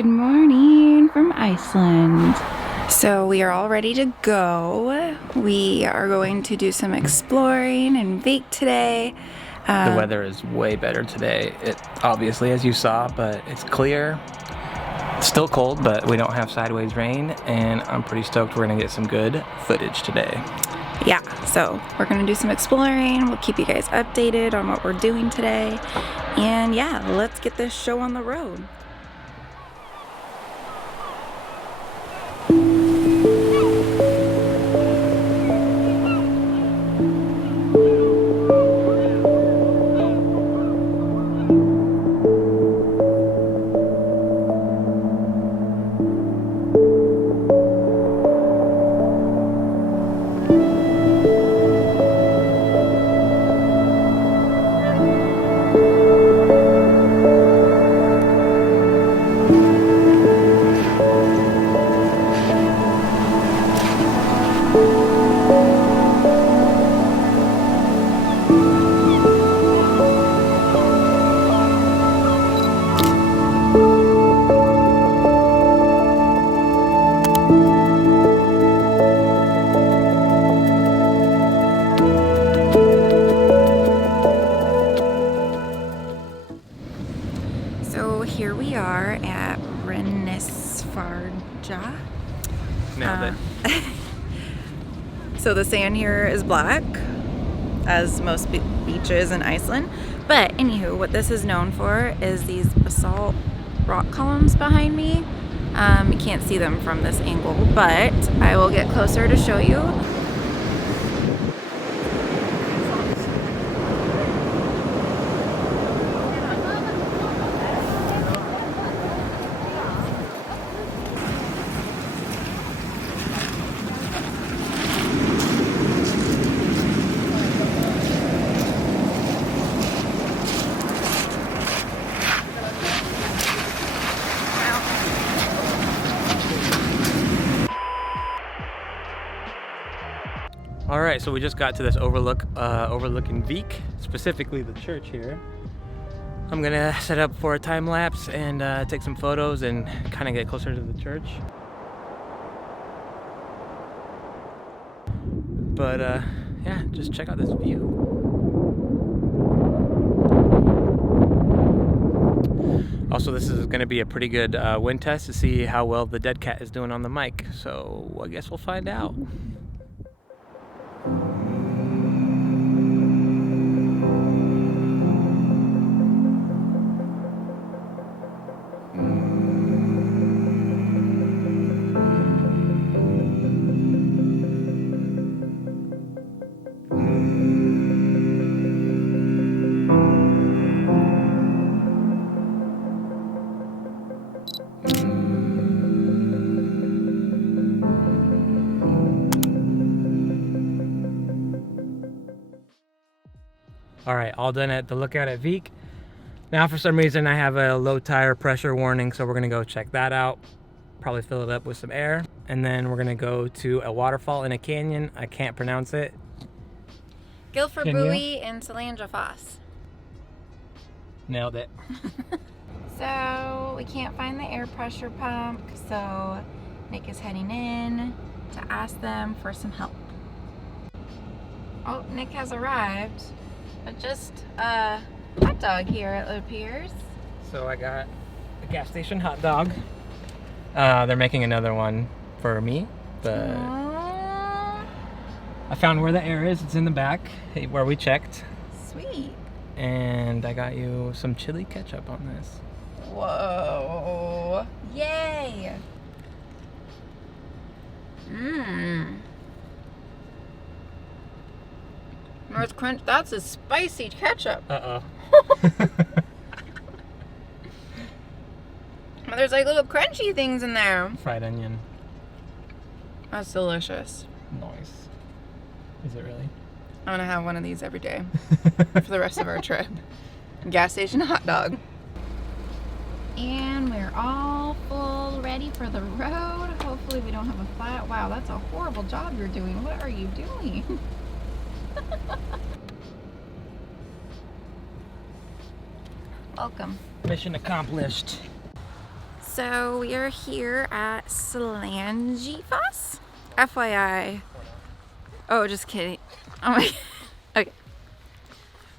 Good morning from Iceland. So we are all ready to go. We are going to do some exploring in Vik today. The weather is way better today. It obviously, as you saw, but it's clear. It's still cold, but we don't have sideways rain, and I'm pretty stoked we're gonna get some good footage today. Yeah, so we're gonna do some exploring. We'll keep you guys updated on what we're doing today. And yeah, let's get this show on the road. So here we are at Reynisfjara. Nailed it. So the sand here is black, as most beaches in Iceland. But anywho, what this is known for is these basalt rock columns behind me. You can't see them from this angle, but I will get closer to show you. Alright, so we just got to this overlooking Vik, specifically the church here. I'm gonna set up for a time lapse and take some photos and kind of get closer to the church. But yeah, just check out this view. Also, this is gonna be a pretty good wind test to see how well the dead cat is doing on the mic. So I guess we'll find out. Alright, all done at the lookout at Vik. Now for some reason I have a low tire pressure warning, so we're gonna go check that out. Probably fill it up with some air. And then we're gonna go to a waterfall in a canyon. I can't pronounce it. Gljufrabui in Seljalandsfoss. Nailed it. So we can't find the air pressure pump, so Nick is heading in to ask them for some help. Oh, Nick has arrived. Just a hot dog here, it appears. So I got a gas station hot dog. They're making another one for me, but I found where the air is. It's in the back, where we checked. Sweet. And I got you some chili ketchup on this. Whoa. Yay. Mmm. North Crunch, that's a spicy ketchup. Uh-oh. But there's like little crunchy things in there. Fried onion. That's delicious. Nice. Is it really? I'm gonna have one of these every day for the rest of our trip. Gas station hot dog. And we're all full, ready for the road. Hopefully we don't have a flat. Wow, that's a horrible job you're doing. What are you doing? Welcome. Mission accomplished. So we are here at Seljalandsfoss. FYI. Oh, just kidding. Oh my. Okay.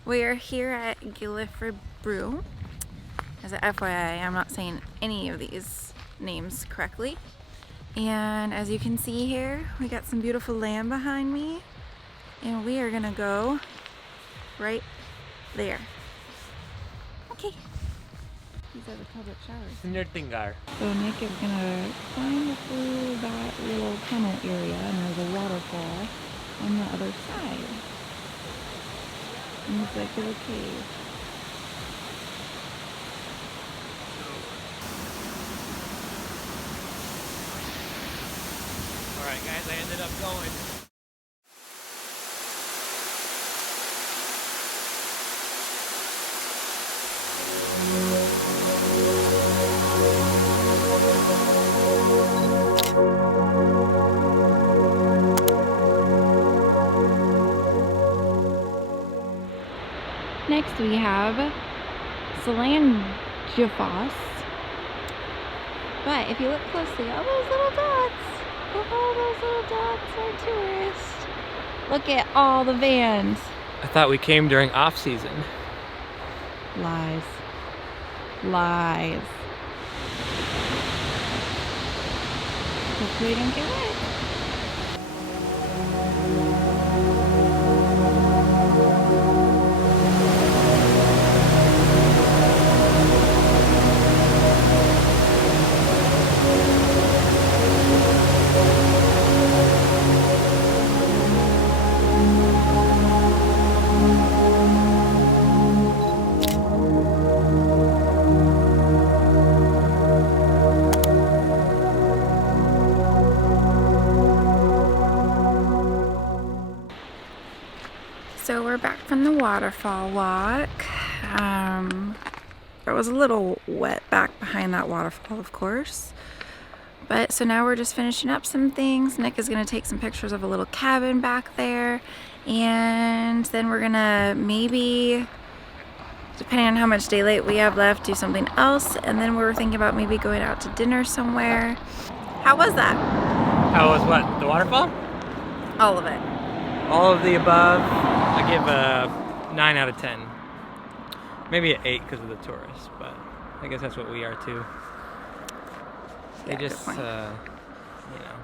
We are here at Gljufrabui. As a FYI, I'm not saying any of these names correctly. And as you can see here, we got some beautiful land behind me. And we are gonna go right there. Okay. These are the public showers. Snurtingar. So Nick is gonna climb through that little tunnel area, and there's a waterfall on the other side. And it's like a little cave. Alright guys, I ended up going. Next we have Seljalandsfoss. But if you look closely, all those little dots, are tourists. Look at all the vans. I thought we came during off season. Lies. Lies. Hopefully we don't get wet. So we're back from the waterfall walk. It was a little wet back behind that waterfall, of course. But so now we're just finishing up some things. Nick is gonna take some pictures of a little cabin back there. And then we're gonna maybe, depending on how much daylight we have left, do something else. And then we were thinking about maybe going out to dinner somewhere. How was that? How was what? The waterfall? All of it. All of the above. I give a 9 out of 10. Maybe an 8 because of the tourists, but I guess that's what we are too. They Yeah, good just, point. you know.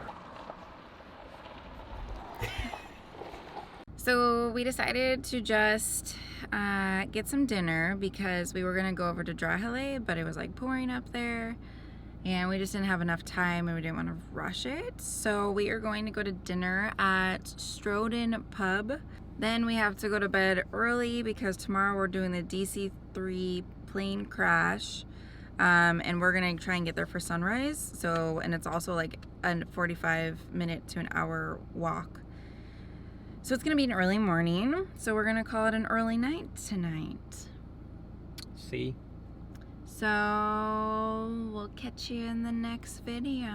So we decided to just get some dinner because we were gonna go over to Drahale, but it was like pouring up there and we just didn't have enough time and we didn't want to rush it. So we are going to go to dinner at Stroden Pub. Then we have to go to bed early because tomorrow we're doing the DC-3 plane crash. And we're gonna try and get there for sunrise. So, and it's also like a 45-minute to an hour walk. So it's gonna be an early morning. So we're gonna call it an early night tonight. See? So we'll catch you in the next video.